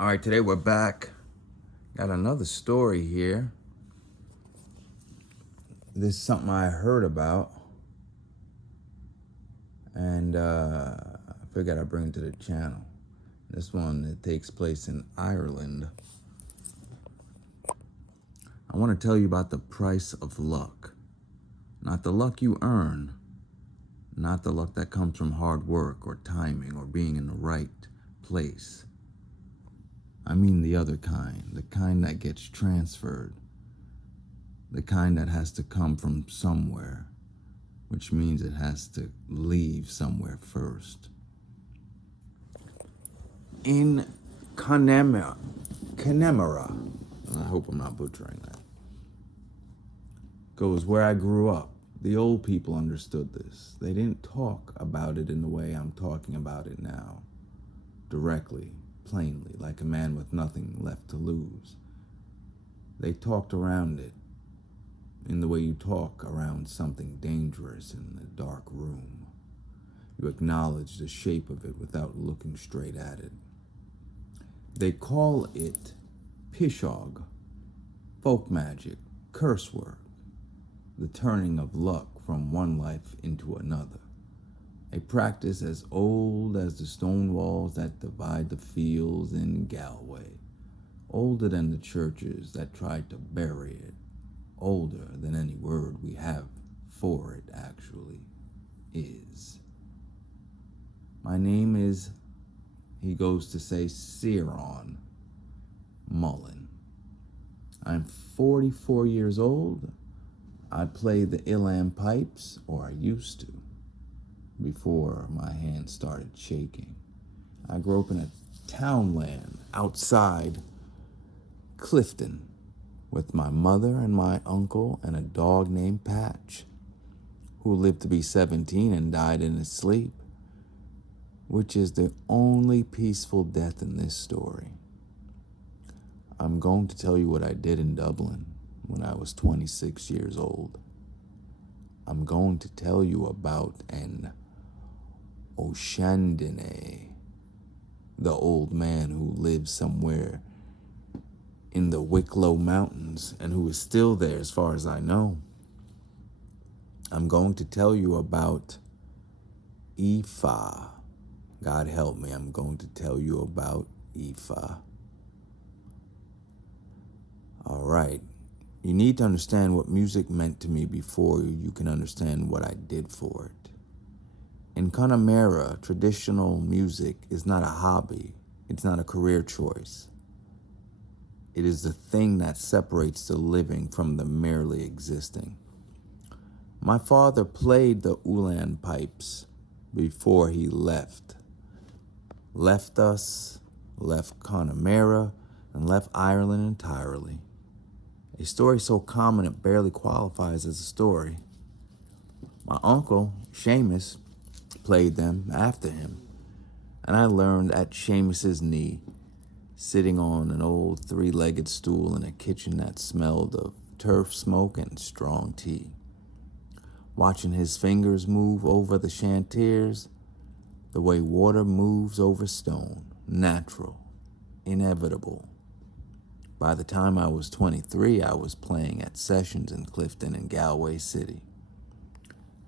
All right, today we're back. Got another story here. This is something I heard about, and I figured I'd bring it to the channel. This one, it takes place in Ireland. I want to tell you about the price of luck. Not the luck you earn, not the luck that comes from hard work or timing or being in the right place. I mean the other kind, the kind that gets transferred, the kind that has to come from somewhere, which means it has to leave somewhere first. In Connemara, I hope I'm not butchering that, goes where I grew up. The old people understood this. They didn't talk about it in the way I'm talking about it now, directly, plainly, like a man with nothing left to lose. They talked around it in the way you talk around something dangerous in the dark room. You acknowledge the shape of it without looking straight at it. They call it piseóg, folk magic, curse work, the turning of luck from one life into another. A practice as old as the stone walls that divide the fields in Galway, older than the churches that tried to bury it, older than any word we have for it actually is. My name is, he goes to say, Ciarán Mullen. I'm 44 years old. I play the uilleann pipes, or I used to, before my hands started shaking. I grew up in a townland outside Clifton with my mother and my uncle and a dog named Patch, who lived to be 17 and died in his sleep, which is the only peaceful death in this story. I'm going to tell you what I did in Dublin when I was 26 years old. I'm going to tell you about An Seanduine, the old man who lives somewhere in the Wicklow mountains and who is still there as far as I know. I'm going to tell you about Aoife. God help me, I'm going to tell you about Aoife. All right. You need to understand what music meant to me before you can understand what I did for it. In Connemara, traditional music is not a hobby. It's not a career choice. It is the thing that separates the living from the merely existing. My father played the uilleann pipes before he left. Left us, left Connemara, and left Ireland entirely. A story so common it barely qualifies as a story. My uncle, Seamus, played them after him, and I learned at Seamus's knee, sitting on an old three-legged stool in a kitchen that smelled of turf smoke and strong tea. Watching his fingers move over the chantiers, the way water moves over stone, natural, inevitable. By the time I was 23, I was playing at sessions in Clifton and Galway City.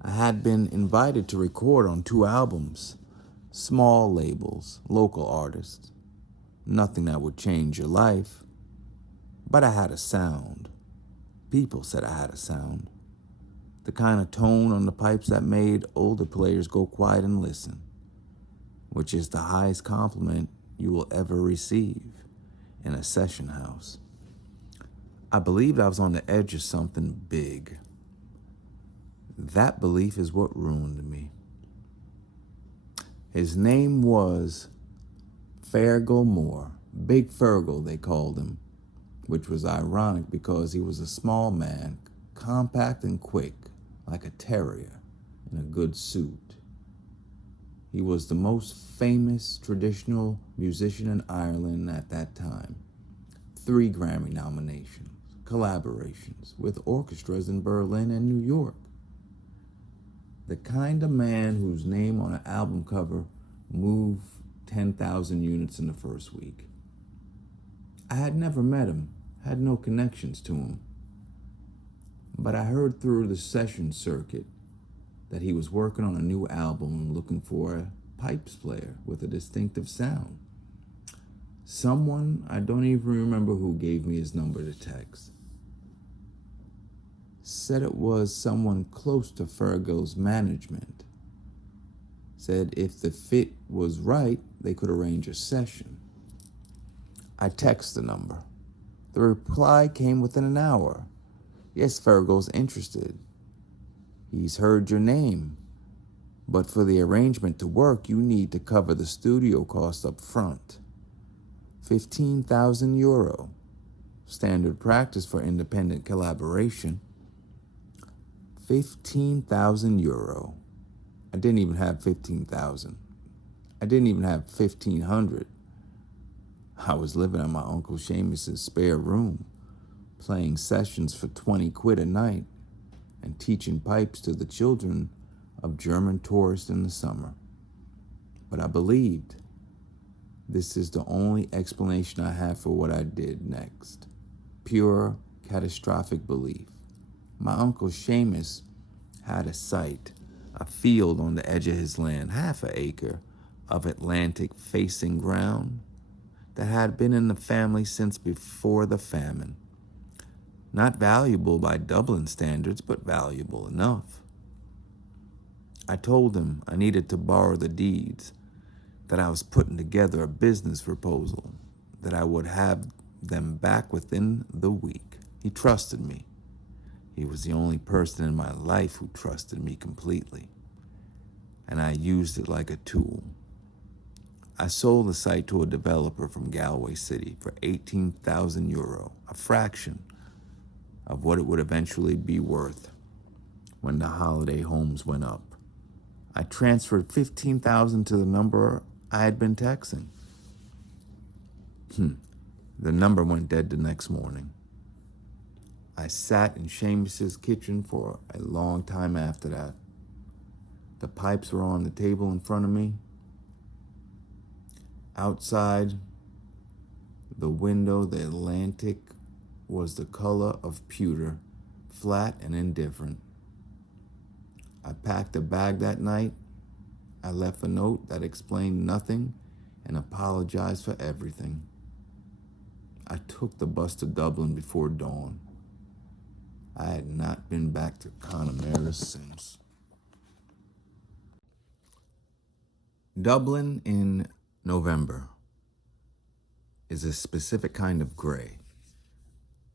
I had been invited to record on 2 albums, small labels, local artists. Nothing that would change your life, but I had a sound. People said I had a sound. The kind of tone on the pipes that made older players go quiet and listen, which is the highest compliment you will ever receive in a session house. I believed I was on the edge of something big. That belief is what ruined me. His name was Fergal Moore, Big Fergal they called him, which was ironic because he was a small man, compact and quick, like a terrier in a good suit. He was the most famous traditional musician in Ireland at that time. 3 Grammy nominations, collaborations with orchestras in Berlin and New York. The kind of man whose name on an album cover moved 10,000 units in the first week. I had never met him, had no connections to him. But I heard through the session circuit that he was working on a new album and looking for a pipes player with a distinctive sound. Someone, I don't even remember who, gave me his number to text. Said it was someone close to Fergal's management. Said if the fit was right, they could arrange a session. I text the number. The reply came within an hour. Yes, Fergal's interested. He's heard your name. But for the arrangement to work, you need to cover the studio cost up front. 15,000 euro. Standard practice for independent collaboration. 15,000 euro. I didn't even have 15,000. I didn't even have 1,500. I was living in my Uncle Seamus's spare room, playing sessions for 20 quid a night and teaching pipes to the children of German tourists in the summer. But I believed. This is the only explanation I have for what I did next. Pure, catastrophic belief. My Uncle Seamus had a site, a field on the edge of his land, half an acre of Atlantic-facing ground that had been in the family since before the famine. Not valuable by Dublin standards, but valuable enough. I told him I needed to borrow the deeds, that I was putting together a business proposal, that I would have them back within the week. He trusted me. He was the only person in my life who trusted me completely, and I used it like a tool. I sold the site to a developer from Galway City for 18,000 euro, a fraction of what it would eventually be worth when the holiday homes went up. I transferred 15,000 to the number I had been texting. The number went dead the next morning. I sat in Seamus's kitchen for a long time after that. The pipes were on the table in front of me. Outside the window, the Atlantic was the color of pewter, flat and indifferent. I packed a bag that night. I left a note that explained nothing and apologized for everything. I took the bus to Dublin before dawn. I had not been back to Connemara since. Dublin in November is a specific kind of gray,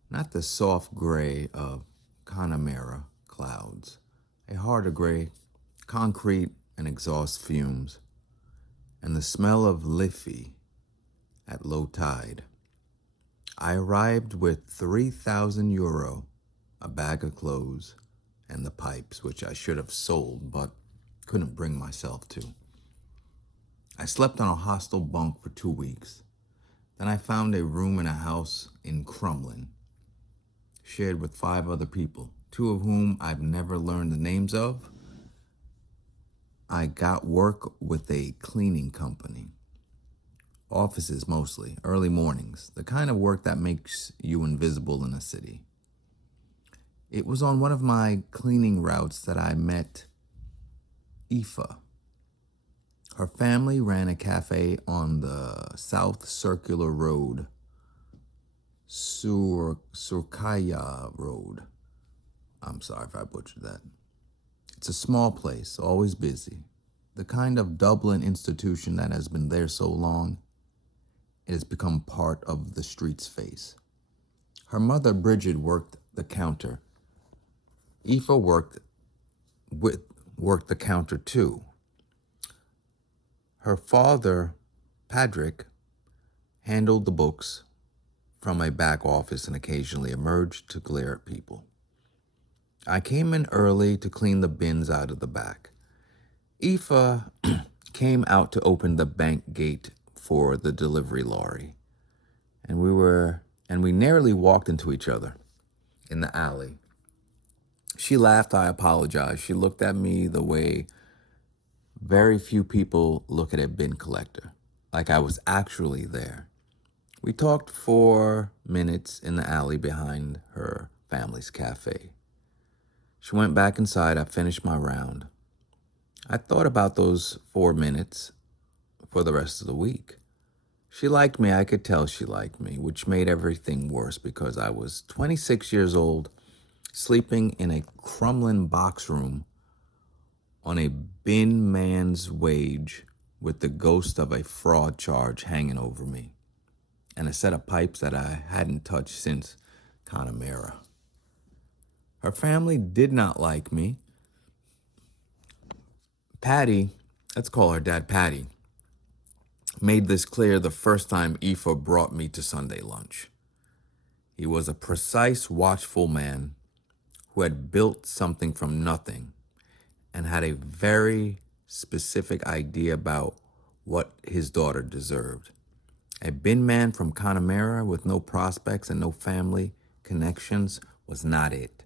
not the soft gray of Connemara clouds, a harder gray, concrete and exhaust fumes, and the smell of Liffey at low tide. I arrived with 3,000 euro, a bag of clothes, and the pipes, which I should have sold, but couldn't bring myself to. I slept on a hostel bunk for 2 weeks. Then I found a room in a house in Crumlin, shared with 5 other people, 2 of whom I've never learned the names of. I got work with a cleaning company. Offices mostly, early mornings, the kind of work that makes you invisible in a city. It was on one of my cleaning routes that I met Aoife. Her family ran a cafe on the South Circular Road, Surkaya Road. I'm sorry if I butchered that. It's a small place, always busy. The kind of Dublin institution that has been there so long, it has become part of the street's face. Her mother, Bridget, worked the counter. Aoife worked the counter too. Her father, Patrick, handled the books from a back office and occasionally emerged to glare at people. I came in early to clean the bins out of the back. Aoife came out to open the bank gate for the delivery lorry, and we nearly walked into each other in the alley. She laughed. I apologized. She looked at me the way very few people look at a bin collector, like I was actually there. We talked for minutes in the alley behind her family's cafe. She went back inside. I finished my round. I thought about those 4 minutes for the rest of the week. She liked me. I could tell she liked me, which made everything worse because I was 26 years old, sleeping in a crumbling box room on a bin man's wage with the ghost of a fraud charge hanging over me and a set of pipes that I hadn't touched since Connemara. Her family did not like me. Patty, let's call her Dad Patty, made this clear the first time Aoife brought me to Sunday lunch. He was a precise, watchful man who had built something from nothing and had a very specific idea about what his daughter deserved. A bin man from Connemara with no prospects and no family connections was not it.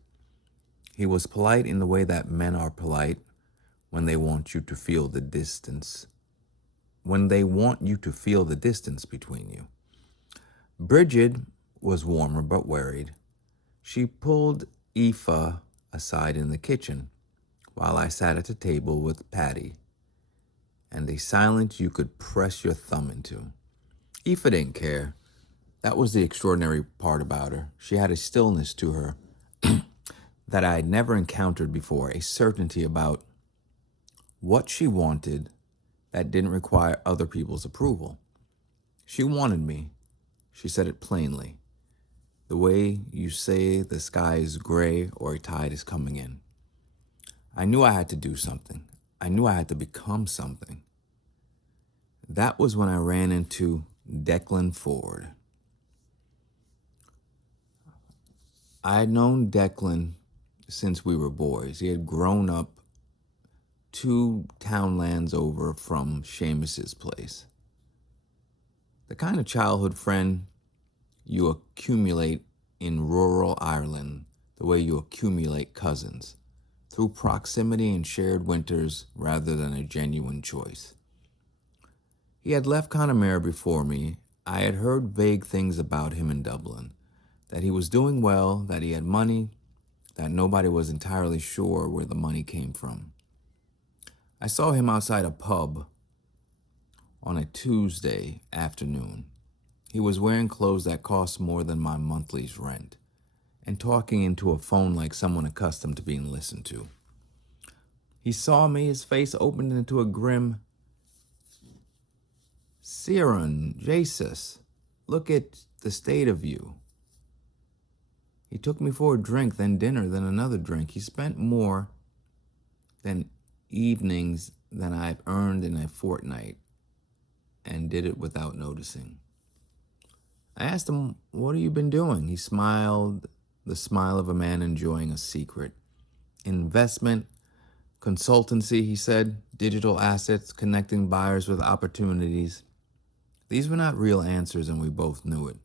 He was polite in the way that men are polite when they want you to feel the distance. When they want you to feel the distance between you. Bridget was warmer but worried. She pulled Aoife aside in the kitchen while I sat at the table with Patty, and a silence you could press your thumb into. Aoife didn't care. That was the extraordinary part about her. She had a stillness to her that I had never encountered before, a certainty about what she wanted that didn't require other people's approval. She wanted me. She said it plainly, the way you say the sky is gray or a tide is coming in. I knew I had to do something. I knew I had to become something. That was when I ran into Declan Ford. I had known Declan since we were boys. He had grown up 2 townlands over from Seamus's place. The kind of childhood friend you accumulate in rural Ireland, the way you accumulate cousins, through proximity and shared winters rather than a genuine choice. He had left Connemara before me. I had heard vague things about him in Dublin, that he was doing well, that he had money, that nobody was entirely sure where the money came from. I saw him outside a pub on a Tuesday afternoon. He was wearing clothes that cost more than my monthly's rent and talking into a phone like someone accustomed to being listened to. He saw me, his face opened into a grim, "Ciarán, Jesus, look at the state of you." He took me for a drink, then dinner, then another drink. He spent more than evenings than I've earned in a fortnight and did it without noticing. I asked him, "What have you been doing?" He smiled, the smile of a man enjoying a secret. "Investment, consultancy," he said, "digital assets, connecting buyers with opportunities." These were not real answers, and we both knew it.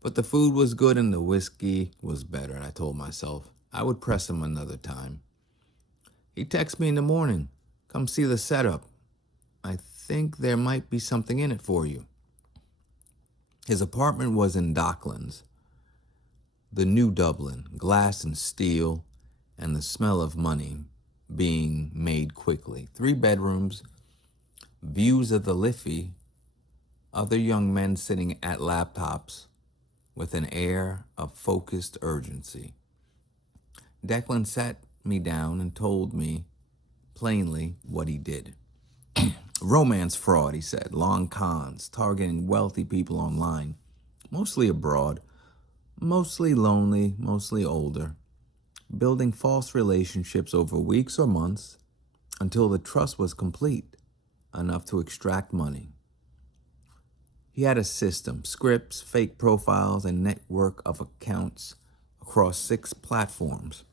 But the food was good and the whiskey was better, I told myself. I would press him another time. He texted me in the morning, "Come see the setup. I think there might be something in it for you." His apartment was in Docklands, the new Dublin, glass and steel, and the smell of money being made quickly. 3 bedrooms, views of the Liffey, other young men sitting at laptops with an air of focused urgency. Declan sat me down and told me plainly what he did. "Romance fraud," he said, "long cons, targeting wealthy people online, mostly abroad, mostly lonely, mostly older, building false relationships over weeks or months until the trust was complete, enough to extract money." He had a system, scripts, fake profiles, and network of accounts across 6 platforms.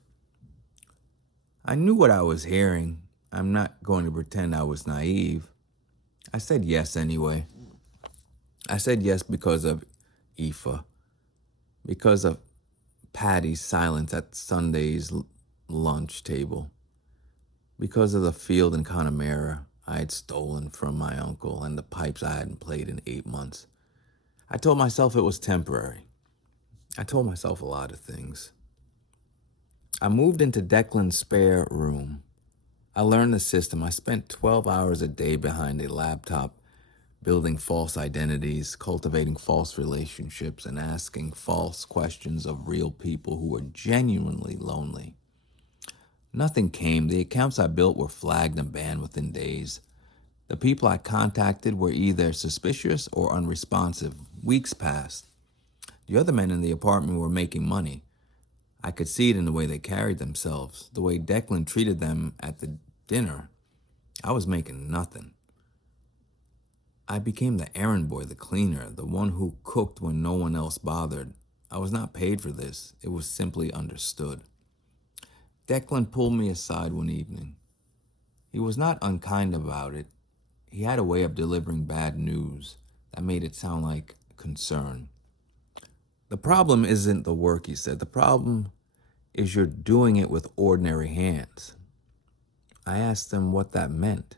I knew what I was hearing. I'm not going to pretend I was naive. I said yes anyway. I said yes because of Aoife, because of Patty's silence at Sunday's lunch table, because of the field in Connemara I had stolen from my uncle and the pipes I hadn't played in 8 months. I told myself it was temporary. I told myself a lot of things. I moved into Declan's spare room. I learned the system. I spent 12 hours a day behind a laptop, building false identities, cultivating false relationships, and asking false questions of real people who were genuinely lonely. Nothing came. The accounts I built were flagged and banned within days. The people I contacted were either suspicious or unresponsive. Weeks passed. The other men in the apartment were making money. I could see it in the way they carried themselves, the way Declan treated them at the dinner. I was making nothing. I became the errand boy, the cleaner, the one who cooked when no one else bothered. I was not paid for this. It was simply understood. Declan pulled me aside one evening. He was not unkind about it. He had a way of delivering bad news that made it sound like concern. The problem isn't the work, he said. The problem is you're doing it with ordinary hands. I asked him what that meant.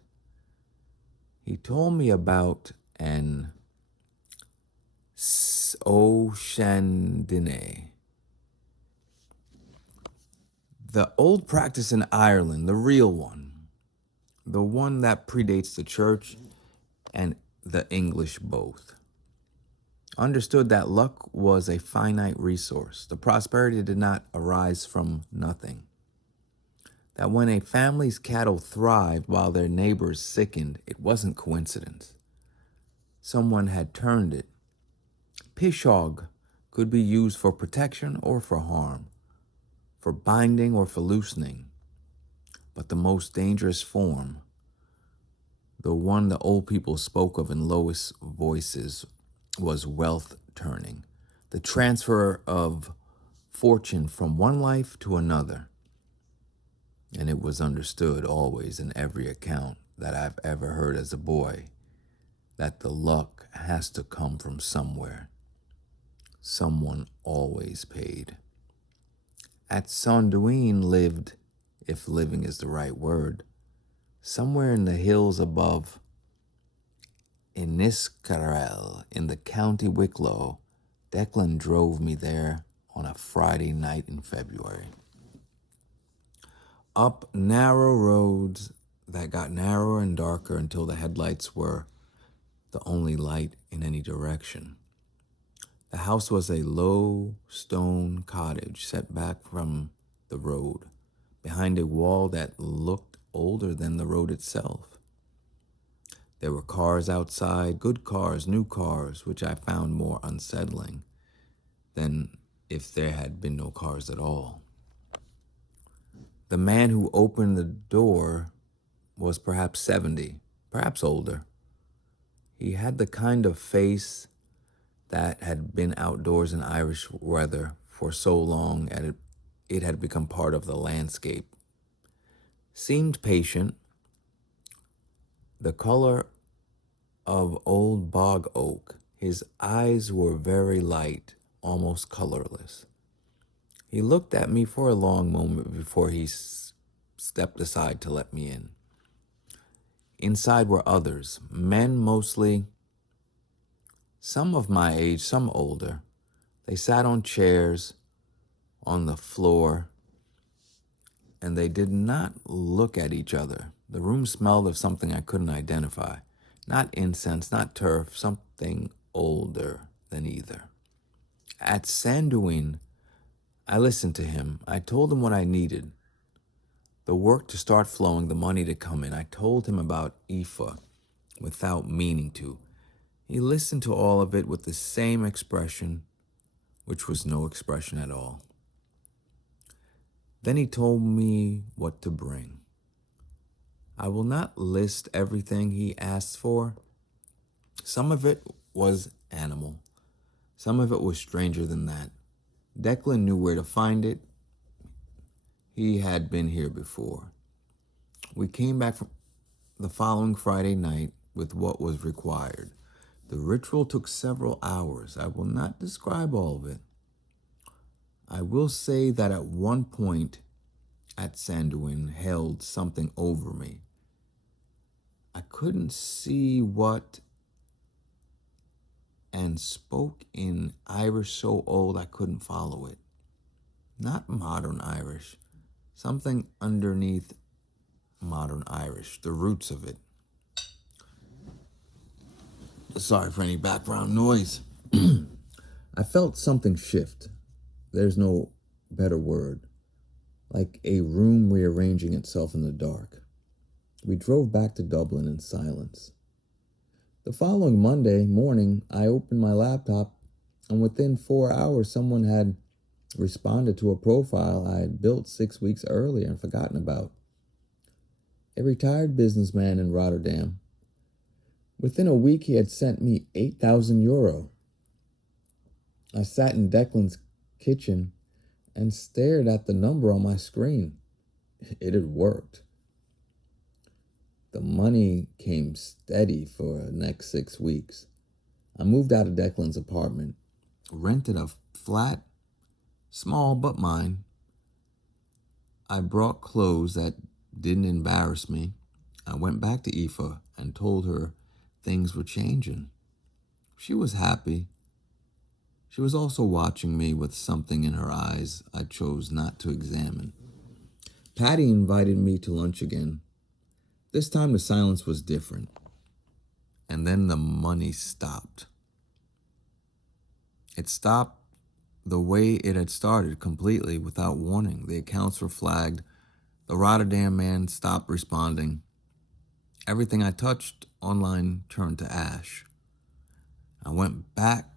He told me about An Seanduine, the old practice in Ireland, the real one, the one that predates the church and the English both. Understood that luck was a finite resource. The prosperity did not arise from nothing. That when a family's cattle thrived while their neighbors sickened, it wasn't coincidence. Someone had turned it. Piseóg could be used for protection or for harm, for binding or for loosening. But the most dangerous form, the one the old people spoke of in lowest voices, was wealth turning, the transfer of fortune from one life to another. And it was understood always in every account that I've ever heard as a boy that the luck has to come from somewhere. Someone always paid. At Seanduine lived, if living is the right word, somewhere in the hills above Enniscarrel in the county Wicklow. Declan drove me there on a Friday night in February. Up narrow roads that got narrower and darker until the headlights were the only light in any direction. The house was a low stone cottage set back from the road, behind a wall that looked older than the road itself. There were cars outside, good cars, new cars, which I found more unsettling than if there had been no cars at all. The man who opened the door was perhaps 70, perhaps older. He had the kind of face that had been outdoors in Irish weather for so long and it had become part of the landscape. Seemed patient, the color of old bog oak. His eyes were very light, almost colorless. He looked at me for a long moment before he stepped aside to let me in. Inside were others, men mostly, some of my age, some older. They sat on chairs on the floor, and they did not look at each other. The room smelled of something I couldn't identify. Not incense, not turf, something older than either. At Seanduine, I listened to him. I told him what I needed. The work to start flowing, the money to come in. I told him about Aoife without meaning to. He listened to all of it with the same expression, which was no expression at all. Then he told me what to bring. I will not list everything he asked for. Some of it was animal. Some of it was stranger than that. Declan knew where to find it. He had been here before. We came back from the following Friday night with what was required. The ritual took several hours. I will not describe all of it. I will say that at one point at Seanduine held something over me. I couldn't see what and spoke in Irish so old I couldn't follow it. Not modern Irish, something underneath modern Irish, the roots of it. Sorry for any background noise. I felt something shift. There's no better word. Like a room rearranging itself in the dark. We drove back to Dublin in silence. The following Monday morning, I opened my laptop, and within 4 hours, someone had responded to a profile I had built 6 weeks earlier and forgotten about. A retired businessman in Rotterdam. Within a week, he had sent me €8,000. I sat in Declan's kitchen and stared at the number on my screen. It had worked. The money came steady for the next 6 weeks. I moved out of Declan's apartment, rented a flat, small but mine. I brought clothes that didn't embarrass me. I went back to Aoife and told her things were changing. She was happy. She was also watching me with something in her eyes I chose not to examine. Patty invited me to lunch again. This time the silence was different. And then the money stopped. It stopped the way it had started, completely without warning. The accounts were flagged. The Rotterdam man stopped responding. Everything I touched online turned to ash. I went back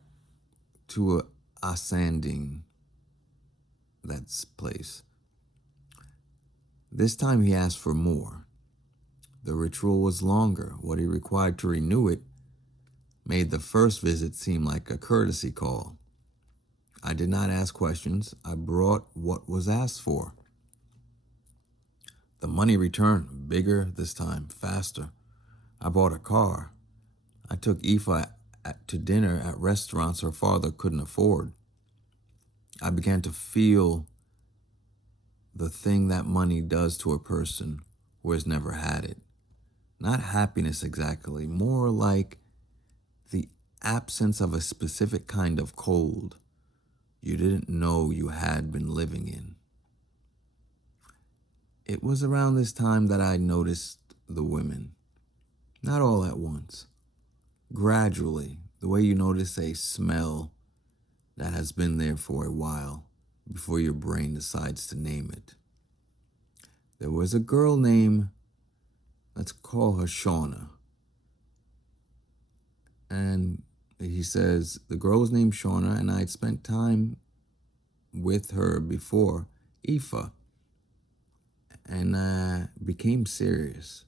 to An Seanduine, that place. This time he asked for more. The ritual was longer. What he required to renew it made the first visit seem like a courtesy call. I did not ask questions. I brought what was asked for. The money returned, bigger this time, faster. I bought a car. I took Aoife to dinner at restaurants her father couldn't afford. I began to feel the thing that money does to a person who has never had it. Not happiness exactly, more like the absence of a specific kind of cold you didn't know you had been living in. It was around this time that I noticed the women. Not all at once. Gradually, the way you notice a smell that has been there for a while before your brain decides to name it. There was a girl named, let's call her Shauna. And he says, the girl's named Shauna, and I had spent time with her before, Aoife, and became serious.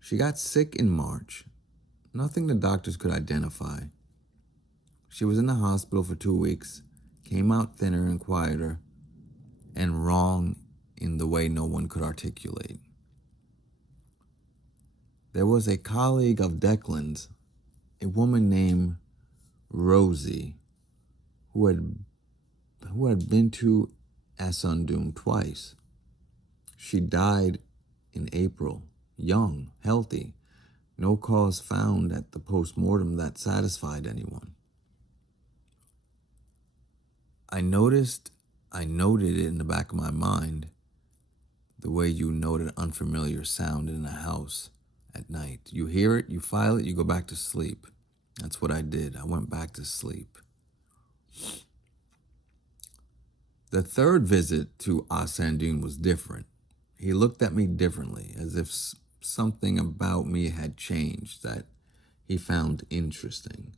She got sick in March. Nothing the doctors could identify. She was in the hospital for 2 weeks, came out thinner and quieter, and wrong in the way no one could articulate. There was a colleague of Declan's, a woman named Rosie, who had been to An Seanduine twice. She died in April, young, healthy, no cause found at the post-mortem that satisfied anyone. I noted it in the back of my mind, the way you note an unfamiliar sound in a house at night. You hear it, you file it, you go back to sleep. That's what I did. I went back to sleep. The third visit to An Seanduine was different. He looked at me differently, as if something about me had changed that he found interesting.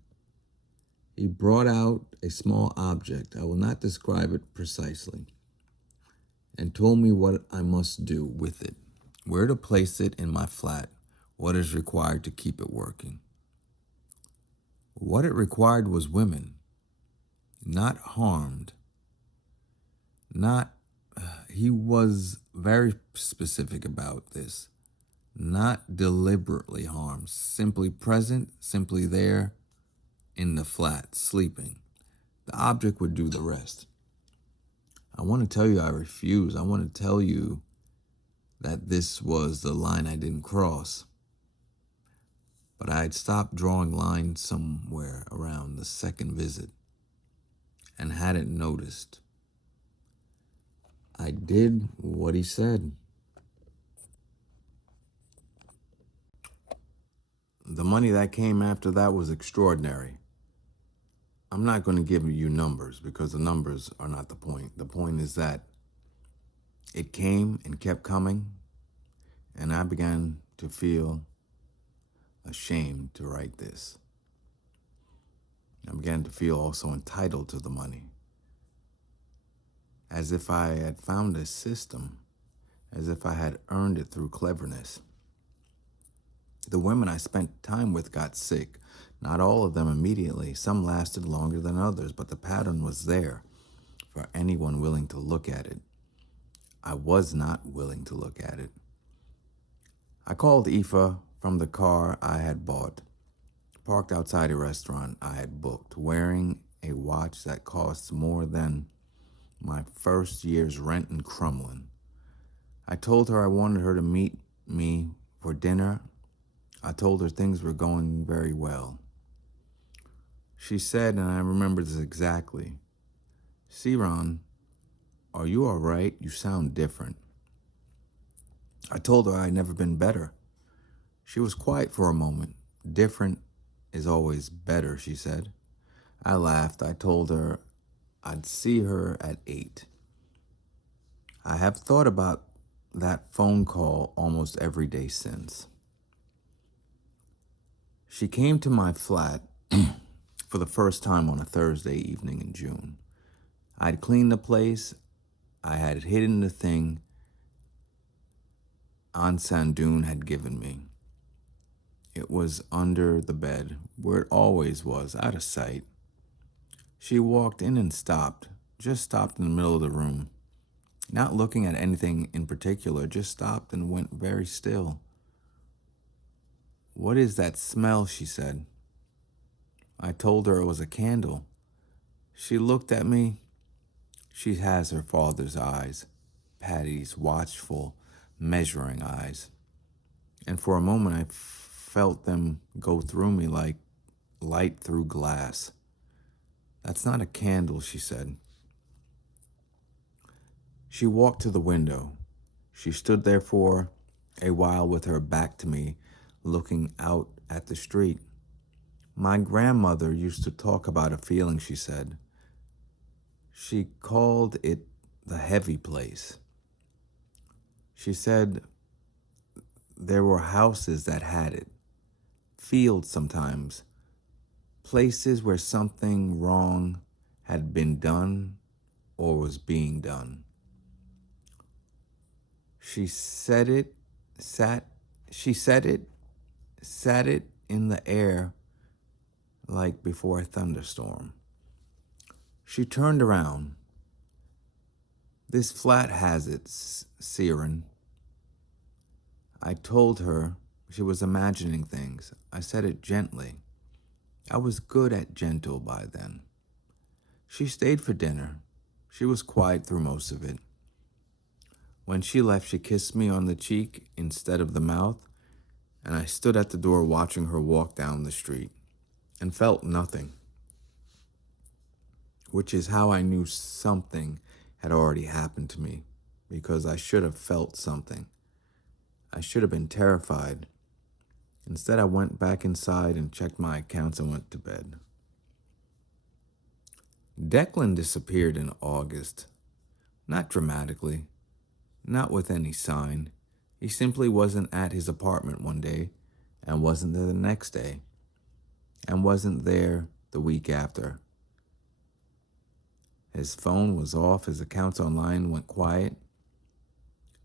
He brought out a small object, I will not describe it precisely, and told me what I must do with it, where to place it in my flat, what is required to keep it working. What it required was women, not harmed, he was very specific about this, not deliberately harmed, simply present, simply there in the flat, sleeping. The object would do the rest. I want to tell you I refuse. I want to tell you that this was the line I didn't cross. but I had stopped drawing lines somewhere around the second visit and hadn't noticed. I did what he said. The money that came after that was extraordinary. I'm not going to give you numbers because the numbers are not the point. The point is that it came and kept coming, and I began to feel ashamed to write this. I began to feel also entitled to the money, as if I had found a system, as if I had earned it through cleverness. The women I spent time with got sick, not all of them immediately. Some lasted longer than others, but the pattern was there for anyone willing to look at it. I was not willing to look at it. I called Aoife from the car I had bought, parked outside a restaurant I had booked, wearing a watch that cost more than my first year's rent in Crumlin. I told her I wanted her to meet me for dinner. I told her things were going very well. She said, and I remember this exactly, "Ciarán, are you all right? You sound different." I told her I'd never been better. She was quiet for a moment. "Different is always better," she said. I laughed. I told her I'd see her at 8. I have thought about that phone call almost every day since. She came to my flat for the first time on a Thursday evening in June. I'd cleaned the place. I had hidden the thing An Seanduine had given me. It was under the bed, where it always was, out of sight. She walked in and stopped, just stopped in the middle of the room. Not looking at anything in particular, just stopped and went very still. "What is that smell?" she said. I told her it was a candle. She looked at me. She has her father's eyes, Patty's watchful, measuring eyes. And for a moment I felt them go through me like light through glass. "That's not a candle," she said. She walked to the window. She stood there for a while with her back to me, looking out at the street. "My grandmother used to talk about a feeling," she said. She called it the heavy place. She said there were houses that had it, fields sometimes, places where something wrong had been done or was being done. She said it, sat it in the air like before a thunderstorm. She turned around. "This flat has it, Ciarán." I told her she was imagining things. I said it gently. I was good at gentle by then. She stayed for dinner. She was quiet through most of it. When she left, she kissed me on the cheek instead of the mouth, and I stood at the door watching her walk down the street and felt nothing, which is how I knew something had already happened to me, because I should have felt something. I should have been terrified. Instead, I went back inside and checked my accounts and went to bed. Declan disappeared in August. Not dramatically, not with any sign. He simply wasn't at his apartment one day, and wasn't there the next day, and wasn't there the week after. His phone was off, his accounts online went quiet.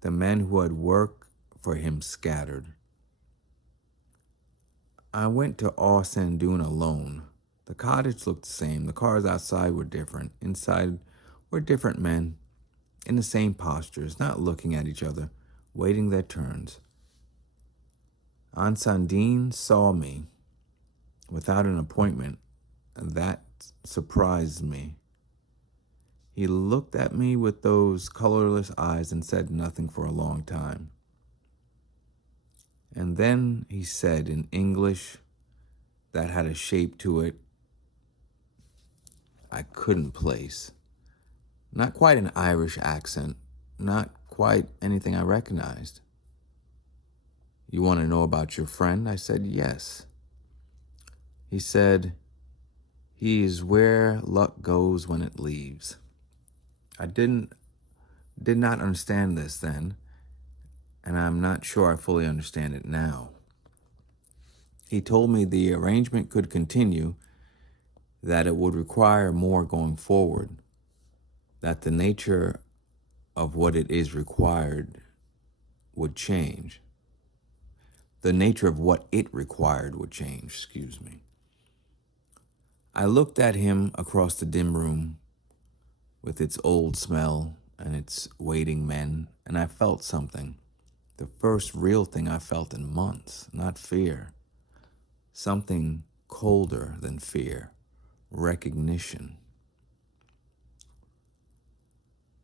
The men who had worked for him scattered. I went to An Seanduine alone. The cottage looked the same. The cars outside were different. Inside were different men, in the same postures, not looking at each other, waiting their turns. An Seanduine saw me without an appointment, and that surprised me. He looked at me with those colorless eyes and said nothing for a long time. And then he said in English that had a shape to it I couldn't place. Not quite an Irish accent, not quite anything I recognized. "You want to know about your friend?" I said, "Yes." He said, "He is where luck goes when it leaves." I did not understand this then, and I'm not sure I fully understand it now. He told me the arrangement could continue, that it would require more going forward, that the nature of what it is required would change. The nature of what it required would change, excuse me. I looked at him across the dim room with its old smell and its waiting men, and I felt something. The first real thing I felt in months, not fear. Something colder than fear, recognition.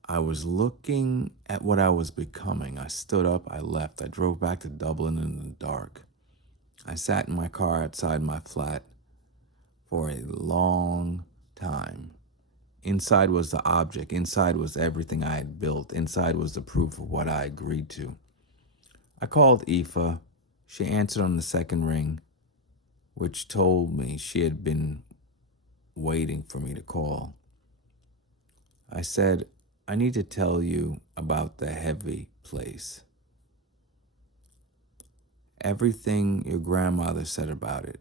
I was looking at what I was becoming. I stood up, I left. I drove back to Dublin in the dark. I sat in my car outside my flat for a long time. Inside was the object. Inside was everything I had built. Inside was the proof of what I agreed to. I called Aoife. She answered on the second ring, which told me she had been waiting for me to call. I said, "I need to tell you about the heavy place. Everything your grandmother said about it."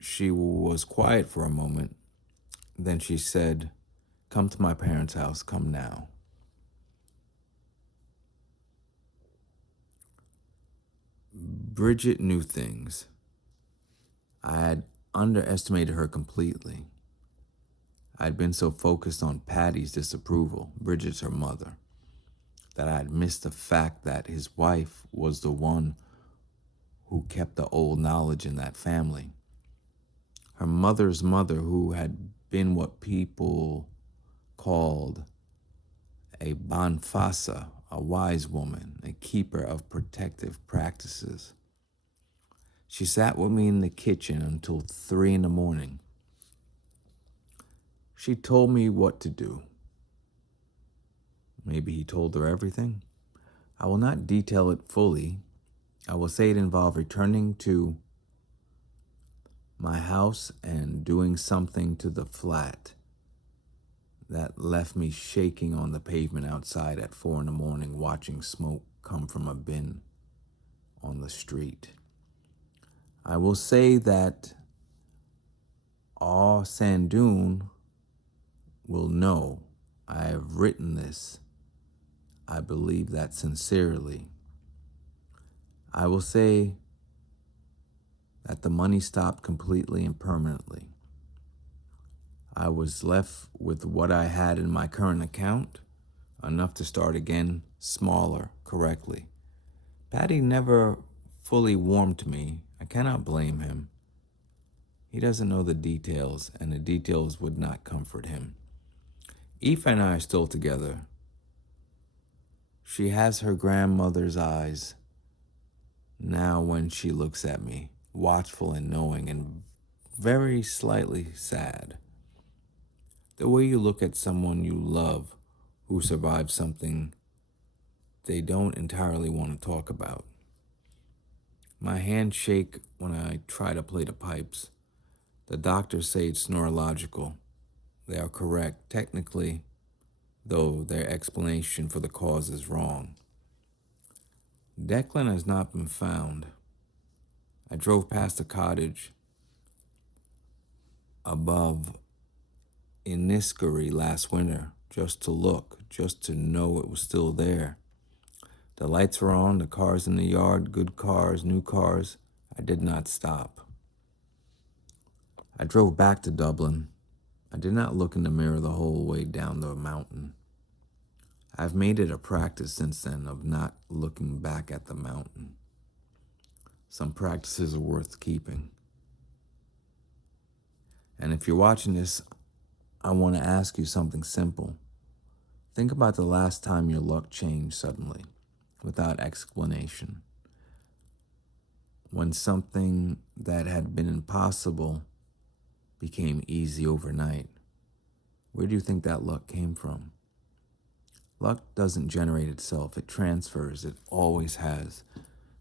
She was quiet for a moment. Then she said, "Come to my parents' house. Come now." Bridget knew things. I had underestimated her completely. I'd been so focused on Patty's disapproval, Bridget's her mother, that I had missed the fact that his wife was the one who kept the old knowledge in that family. Her mother's mother, who had been what people called a banfasa, a wise woman, a keeper of protective practices. She sat with me in the kitchen until 3 a.m. She told me what to do. Maybe he told her everything. I will not detail it fully. I will say it involved returning to my house and doing something to the flat that left me shaking on the pavement outside at 4 a.m, watching smoke come from a bin on the street. I will say that An Seanduine will know I have written this. I believe that sincerely. I will say that the money stopped completely and permanently. I was left with what I had in my current account, enough to start again, smaller, correctly. Patty never fully warmed to me. I cannot blame him. He doesn't know the details, and the details would not comfort him. Aoife and I are still together. She has her grandmother's eyes now when she looks at me, watchful and knowing and very slightly sad. The way you look at someone you love who survived something they don't entirely want to talk about. My hands shake when I try to play the pipes. The doctors say it's neurological. They are correct, technically, though their explanation for the cause is wrong. Declan has not been found. I drove past a cottage above Enniscorthy last winter just to look, just to know it was still there. The lights were on, the cars in the yard, good cars, new cars. I did not stop. I drove back to Dublin. I did not look in the mirror the whole way down the mountain. I've made it a practice since then of not looking back at the mountain. Some practices are worth keeping. And if you're watching this, I want to ask you something simple. Think about the last time your luck changed suddenly. without explanation. When something that had been impossible became easy overnight, where do you think that luck came from? Luck doesn't generate itself, it transfers, it always has.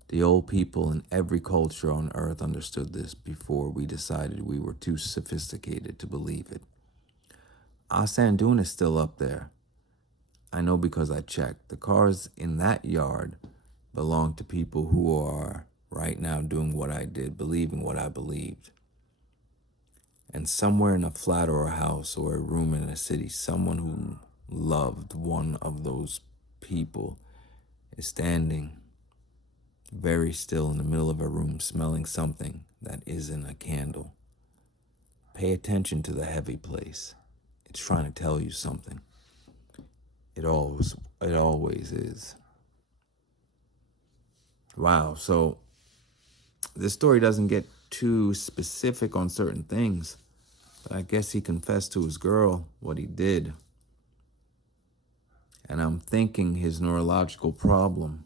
The old people in every culture on earth understood this before we decided we were too sophisticated to believe it. An Seanduine is still up there. I know because I checked. The cars in that yard belong to people who are right now doing what I did, believing what I believed. And somewhere in a flat or a house or a room in a city, someone who loved one of those people is standing very still in the middle of a room, smelling something that isn't a candle. Pay attention to the heavy place. It's trying to tell you something. It always is. Wow, so this story doesn't get too specific on certain things, but I guess he confessed to his girl what he did. And I'm thinking his neurological problem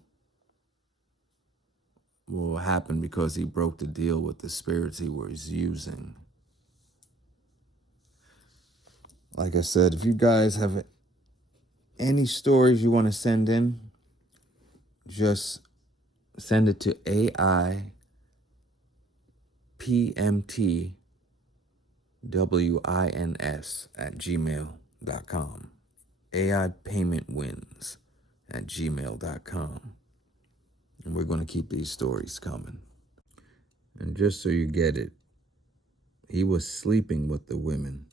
will happen because he broke the deal with the spirits he was using. Like I said, if you guys have any stories you want to send in, just send it to AIPMTWINS@gmail.com. AIPaymentWins@gmail.com. And we're going to keep these stories coming. And just so you get it, he was sleeping with the women,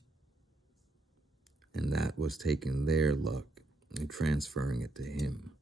and that was taking their luck and transferring it to him.